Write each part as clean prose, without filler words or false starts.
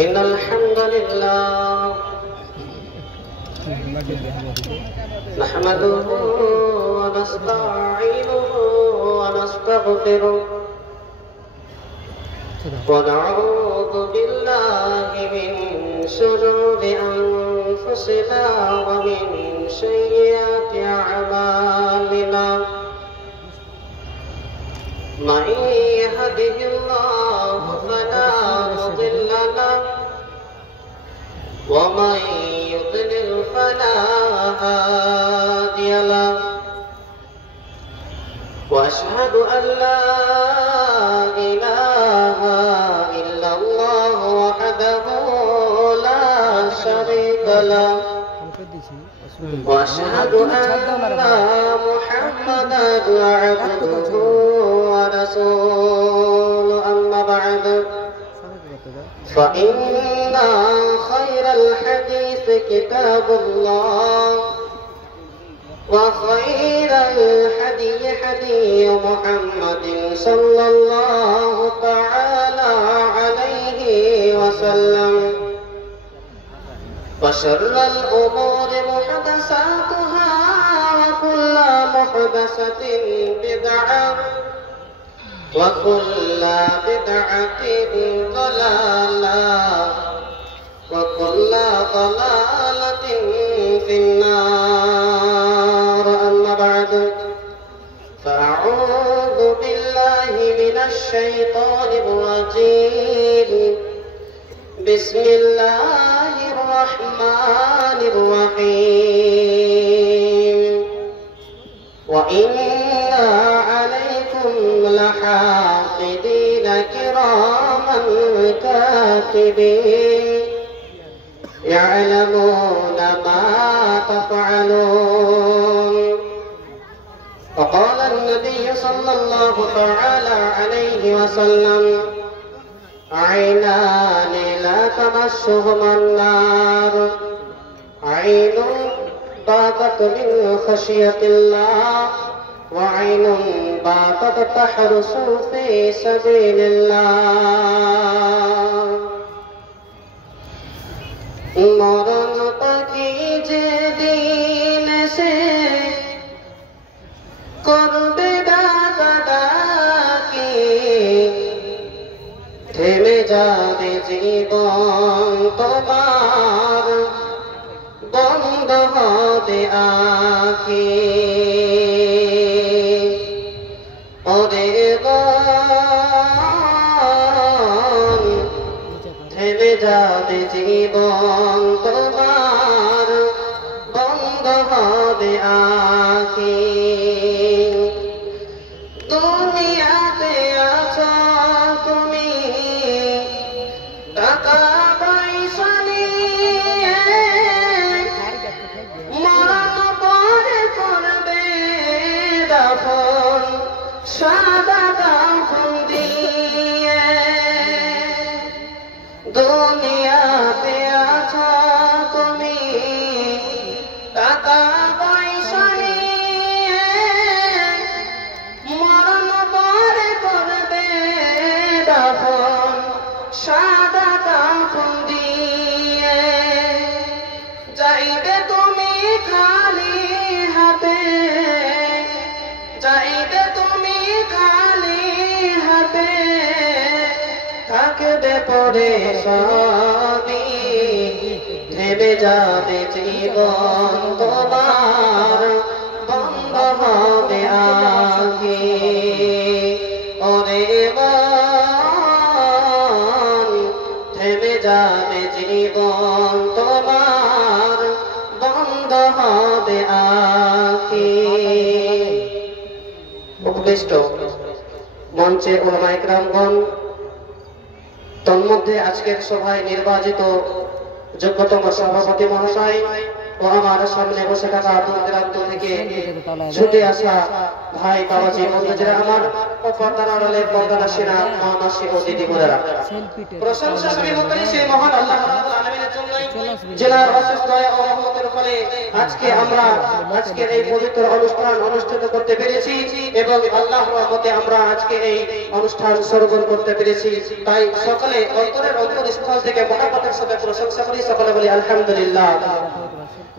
إن الحمد لله نحمده ونستعينه ونستغفره ونعوذ بالله من شرور أنفسنا ومن سيئات أعمالنا من يهده الله فلا مضل له ومن يضلل فلا هادي له وأشهد أن لا إله إلا الله وحده لا شريك له وأشهد أن محمدا عبده ورسوله أما بعد فإن خير الحديث كتاب الله وخير الهدي هدي محمد صلى الله تعالى عليه وسلم وشر الأمور محدثاتها وكل محدثة بدعة وكل بدعة ضلالة وكل ضلالة في النار أما بعد فأعوذ بالله من الشيطان الرجيم بسم الله الرحمن الرحيم وإنا عليكم لحافظين كراما كاتبين يعلمون ما تفعلون وقال النبي صلى الله تعالى عليه وسلم عينان لا تمسهما النار عين باتت من خشية الله وعين باتت تحرس في سبيل الله মরণ পাখি যেদিন সে করবে ডাকাডাকি থেমে যাবে জীবন তোমার বন্ধ হবে আঁখি ওরে থেমে যাবে জীবন তোমার বন্ধ হবে আঁখি দুনিয়াতে আছো তুমি টাকা পয়সা নিয়ে মরণ পরে করবে দাফন সাদা কাফন দিয়ে দুনিয়াতে আছো তুমি টাকা পয়সা নিয়ে মরণ পরে করবে দাফন সাদা কাফন দিয়ে যাইবে তুমি খালি হাতে যাইবে তুমি খালি হাতে থাকবে পরে সবই থেমে যাবে জীবন তোমার বন্ধ হবে আঁখি ওরে মন থেমে যাবে জীবন তোমার বন্ধ হবে আঁখি উপবিষ্ট মঞ্চে উলামায়ে কেরামগণ তন্মধ্যে আজকের সভায় নির্বাচিত যোগ্যতম সভাপতি মহাশয় ও আমার সামনে বসে থাকা দূরান্ত থেকে ছুটে আসা ভাই বাবাজি বন্ধুরা আমার পর্দার আড়ালে পর্দার সেনা মহামাসী ও দিদি বোনেরা প্রশংসা সবই সেই মহান আল্লাহ রাব্বুল আলামিনের জন্যই জেলার অশেষ দয়া ও রহমতের ফলে আজকে আমরা আজকের এই পবিত্র অনুষ্ঠান অনুষ্ঠিত করতে পেরেছি এবং আল্লাহর রহমতে আমরা আজকে এই অনুষ্ঠান শ্রবণ করতে পেরেছি। তাই সকলে অন্তরের অন্তরস্থল থেকে মহব্বতের সাথে প্রশংসা করি, সকলে বলি আলহামদুলিল্লাহ।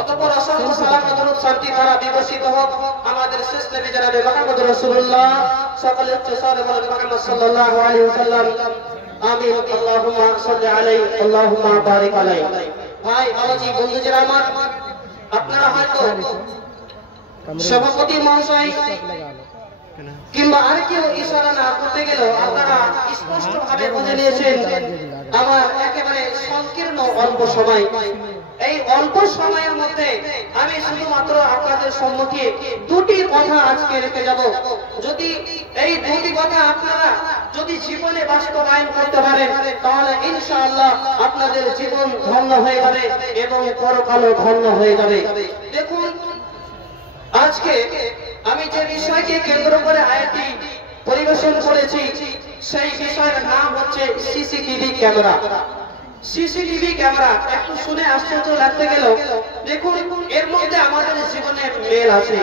অতঃপর অসংখ্য সালাম ও দরুদ শান্তি দ্বারা বিকশিত হোক আমাদের শেষ নবী জনাবে মুহাম্মদ রাসূলুল্লাহ সকলে উচ্চ স্বরে বলেন মুহাম্মদ সাল্লাল্লাহু আলাইহি ওয়াসাল্লাম আমিন। আল্লাহুম্মা সাল্লি আলাইহি আল্লাহুম্মা বারিক আলাইহি। ভাই বাবাজি বন্ধুরা আমার, আপনারা হয়তো সভাপতি মহাশয় কিংবা আর কেউ ইশারা না করতে গেলেও আপনারা স্পষ্ট ভাবে বুঝে নিয়েছেন আমার একেবারে সংকীর্ণ অল্প সময়। এই অল্প সময়ের মধ্যে আমি শুধুমাত্র আপনাদের সম্মুখে দুটি কথা আজকে রেখে যাব। যদি এই দুটি কথা আপনারা যদি জীবনে বাস্তবায়ন করতে পারেন তাহলে ইনশাআল্লাহ আপনাদের জীবন ধন্য হয়ে যাবে এবং পরকালও ধন্য হয়ে যাবে। দেখুন, আজকে আমি যে বিষয়কে কেন্দ্র করে আয়াতটি পরিবেশন করেছি সেই বিষয়ের নাম হচ্ছে সিসিটিভি ক্যামেরা। সিসিটিভি ক্যামেরা একটু শুনে আশ্চর্য লাগতে গেলেও দেখুন এর মধ্যে আমাদের জীবনে মেল আছে।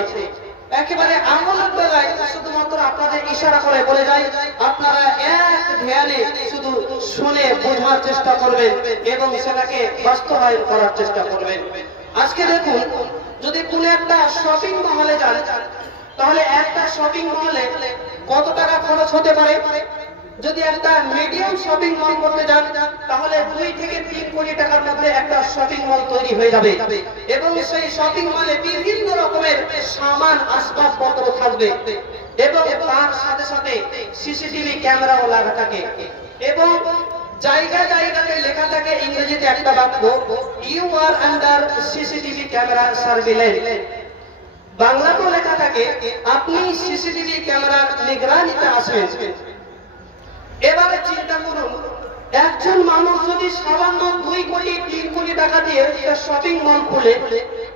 একেবারে আঙুলের বেলায় শুধুমাত্র আপনাদের ইশারা করে বলে যায়, আপনারা এক ধ্যানে শুধু শুনে বোঝার চেষ্টা করবেন এবং সেটাকে বাস্তবায়ন করার চেষ্টা করবেন। আজকে দেখুন, যদি কোনো একটা শপিং মহলে যান তাহলে একটা শপিং মহলে কত টাকা খরচ হতে পারে। যদি একটা মিডিয়াম শপিং মল করতে যান তাহলে 2 থেকে 3 কোটি টাকার মধ্যে একটা শপিং মল তৈরি হয়ে যাবে এবং সেই শপিং মলে বিভিন্ন রকমের সামান আসবাবপত্র থাকবে এবং তার সাথে সাথে সিসিটিভি ক্যামেরাও লাগা থাকে এবং জায়গা জায়গাতে লেখা থাকে ইংরেজিতে একটা বাক্য, you are under CCTV camera surveillance. বাংলাতেও লেখা থাকে আপনি সিসিটিভি ক্যামেরার নিগরানিতে আছেন। এবারে চিন্তা করুন, একজন মানুষ যদি সামান্য 2 কোটি 3 কোটি টাকা দিয়ে একটা শপিং মল খুলে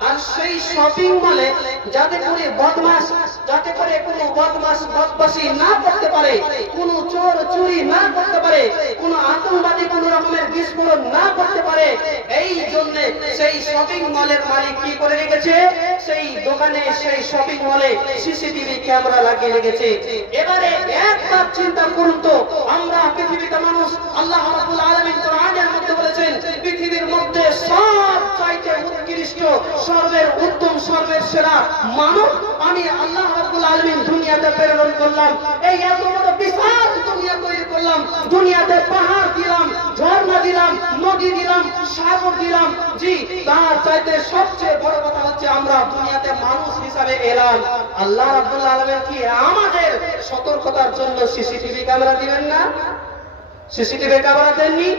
আর সেই শপিং মলে যাতে করে কোনো বদমাস বদমাশি না করতে পারে, কোনো চোর চুরি না করতে পারে, কোনো আতঙ্কবাদী কোন রকমের বিস্ফোরণ না করতে পারে, এই জন্য সেই শপিং মলের মালিক কি করে রেখেছে, সেই দোকানে সেই শপিং মলে সিসিটিভি ক্যামেরা লাগিয়ে রেখেছে। এবারে একবার চিন্তা করুন তো, আমরা পৃথিবীতে মানুষ, আল্লাহ রাব্বুল আলামিন কোরআনের মধ্যে বলেছেন পৃথিবীর মধ্যে সবচাইতে উৎকৃষ্ট, সর্বের উত্তম, সর্বের সেরা মানব আমি আল্লাহ রাব্বুল আলামিন দুনিয়াতে প্রেরণ করলাম। এই এত বড় বিশাল দুনিয়া তৈরি করলাম, দুনিয়াতে পাহাড় দিলাম, ঝর্ণা দিলাম, নদী দিলাম, সাগর দিলাম। জি, তার চাইতে সবচেয়ে বড় কথা হচ্ছে আমরা দুনিয়াতে মানুষ হিসাবে এলাম। আল্লাহ রাব্বুল আলামিন কি আমাদের সতর্কতার জন্য সিসিটিভি ক্যামেরা দিবেন না? সিসিটিভি ক্যামেরা দেননি?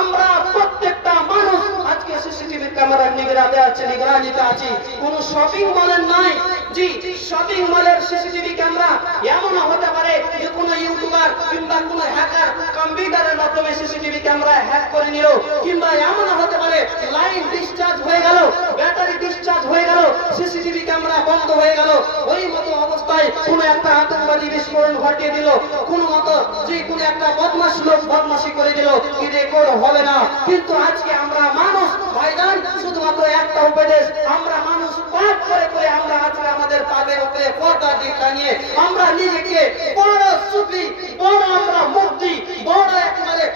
আমরা প্রত্যেকটা মানুষ আজকে সিসিটিভি ক্যামেরার নিগরানিতে আছি। কোন শপিং মলের নাই। জি, শপিং মলের সিসিটিভি ক্যামেরা এমন হতে পারে যে কোনো ইউটিউবার কিংবা কোনো হ্যাকার কম্পিউটারের মাধ্যমে সিসিটিভি ক্যামেরা হ্যাক করে নিল, কিংবা এমন হতে পারে লাইন ডিসচার্জ হয়ে গেল, ব্যাটারি ডিসচার্জ হয়ে গেল, সিসিটিভি ক্যামেরা বন্ধ হয়ে গেল। ওই মতো অবস্থায় কোনো একটা আতঙ্কবাদী বিস্ফোরণ ঘটিয়ে দিল, কোনো মতো যে কোনো একটা বদমাশ লোক বদমাশি করে দিল, কি রেকর্ড হবে না। কিন্তু আজকে আমরা মানুষ ভাইজান, শুধুমাত্র একটা উপদেশ, আমরা মানুষ পাপ করে করে আমরা আজকে আমাদের পাপের উপরে পর্দা দিয়ে টানিয়ে আমরা নিজেকে বড় সুফি, বড় আমরা মুক্তি, বড় একেবারে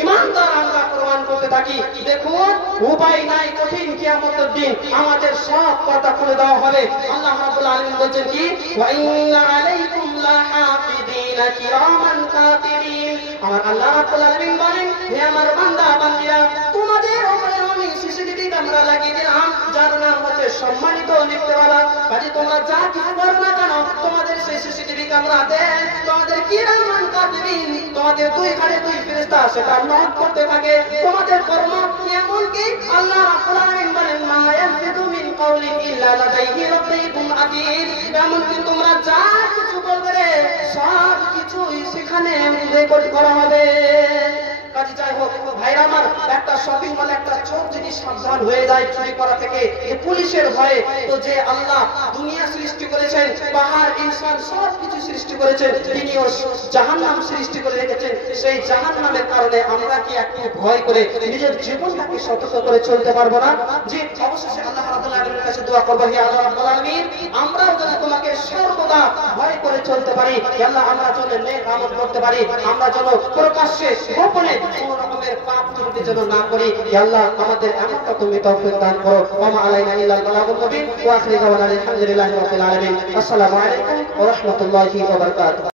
ইমানদার আমরা প্রমাণ করতে থাকি। দেখুন, উপায় নাই, কঠিন কিয়ামতের দিন আমাদের সব পর্দা খুলে দেওয়া হবে। আল্লাহ রাব্বুল আলামিন বলেন কি, ওয়া ইন্না আলাইকুম লাহাফিযিনা কিরামান কাতিবিন। আমার আল্লাহ রাব্বুল আলামিন বলেন, হে আমার বান্দা বান্দীরা, তোমাদের উপরে আমি সিসিটিভি ক্যামেরা লাগিয়ে দিলাম, যার নাম হচ্ছে সম্মানিত লিপ্তওয়ালা। কাজে তোমরা যা কিছু করো না কেন, তোমাদের সেই সিসিটিভি ক্যামেরা দেন, তোমাদের কিরামান কাতিবিন, তোমাদের 2 ঘাড়ে 2 ফেরেশতা সেটা নোট করতে থাকে তোমাদের কর্ম। এমনকি আল্লাহ রাব্বুল আলামিন বলেন, মা ইয়ালফিযু মিন কাওলিন ইল্লা লাদাইহি রাকিবুন আতীদ। এমনকি তোমরা যা কিছু বলবে সব কিছুই সেখানে রেকর্ড করা হবে। কাজে যাই হোক ভাইরা আমার, একটা শপিং মলে একটা চোখ যদি সাবধান হয়ে যায় চুরি করা থেকে, যে পুলিশের ভয়ে, তো যে আল্লাহ দুনিয়া সৃষ্টি করেছেন, পাহাড় ইনসান সব কিছু সৃষ্টি করেছেন, তিনিও জাহান্নাম সৃষ্টি করে রেখেছেন। সেই জাহান্নামের কারণে আমরা কি একটু ভয় করে নিজের জীবনটাকে সতর্ক করে চলতে পারবো না? যে অবশেষে আল্লাহ রাব্বুল আলামিনের কাছে দোয়া করব, হে আল্লাহ রাব্বুল আলামিন, আমরাও যেন তোমাকে সর্বদা ভয় করে চলতে পারি। হে আল্লাহ, আমরা যেন নেক আমল করতে পারি, আমরা যেন প্রকাশ্যে গোপনে কোনো রকমের পাপ ত্রুটি যেন না করি। হে আল্লাহ, আমাদের এমনটা তুমি তৌফিক দান করো। ওয়া মা আলাইনা ইল্লাল বালাগুল মুবিন। ওয়া আখিরু দাওয়ানা আলহামদুলিল্লাহি রাব্বিল আলামিন। আসসালামু আলাইকুম ওয়া রাহমাতুল্লাহি ওয়া বারাকাতুহু।